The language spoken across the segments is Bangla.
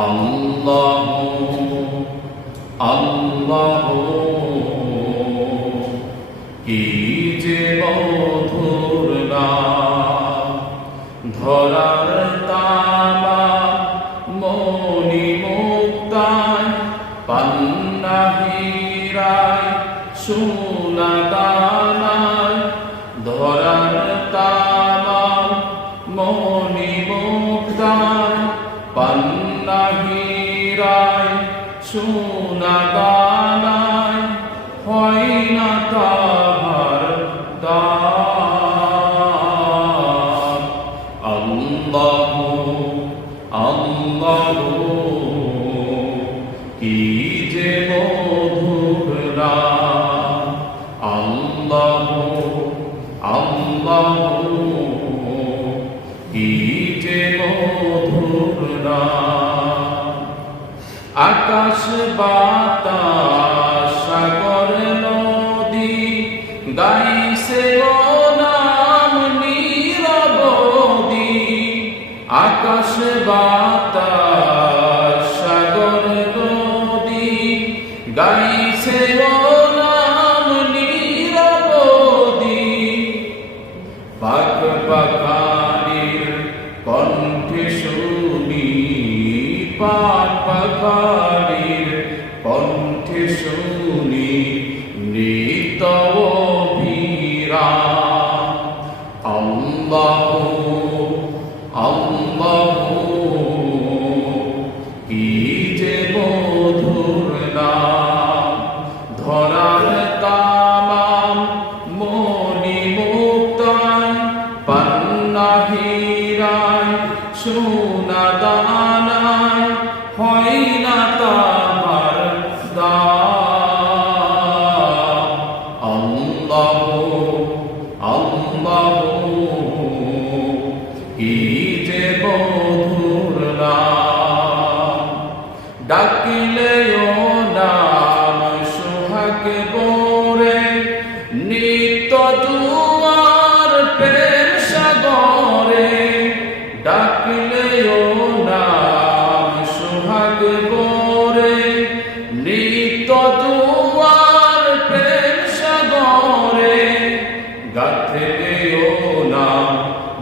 আল্লাহু আল্লাহু কি যে মধুর নাম, ধরার তামা মনি মুক্তায় পান্না হীরায় সোনা দানায়, ধরার তামা মনি মুক্তায় পান্না হীরায় সোনা দানায়, হয় না তাহার দাম। আল্লাহু আল্লাহু কি যে মধুর নাম, আল্লাহু আল্লাহু কি যে মধুর নাম। আকাশ বাতাস সাগর নদী গাইছে ও নাম নিরবধি, আকাশ বাতাস সাগর নদী গাইছে ও নাম নিরবধি, পাক পাখালির কণ্ঠে শুনি, পাক পাখালির কণ্ঠে শুনি নৃত্য অভিরাম। আল্লাহু আল্লাহু কি যে মধুর নাম, ধরার তামাম মনি মুক্তায় পান্না হীরায় সোনা দানায়, হয় না তাহার দাম। আল্লাহু আল্লাহু কি যে মধুর নাম, ডাকিলে ও নাম সোহাগ বোরে নিত্য জুয়ার প্রেম সাগরে, ডাকিলে ও নাম সোহাগ বোরে নিত্য জুয়ার প্রেম সাগরে, গাথলে ও নাম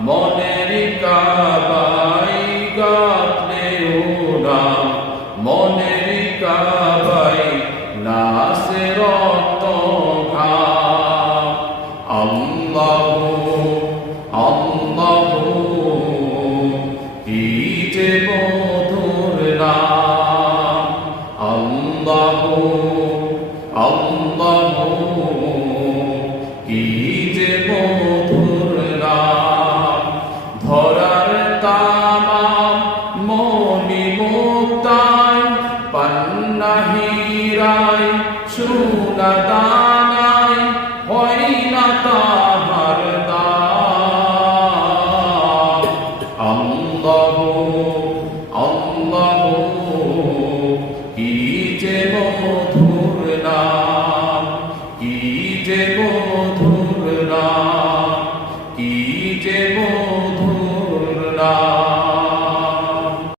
মনের কাবায়, গাথলে ও নাম মনের কাবায়।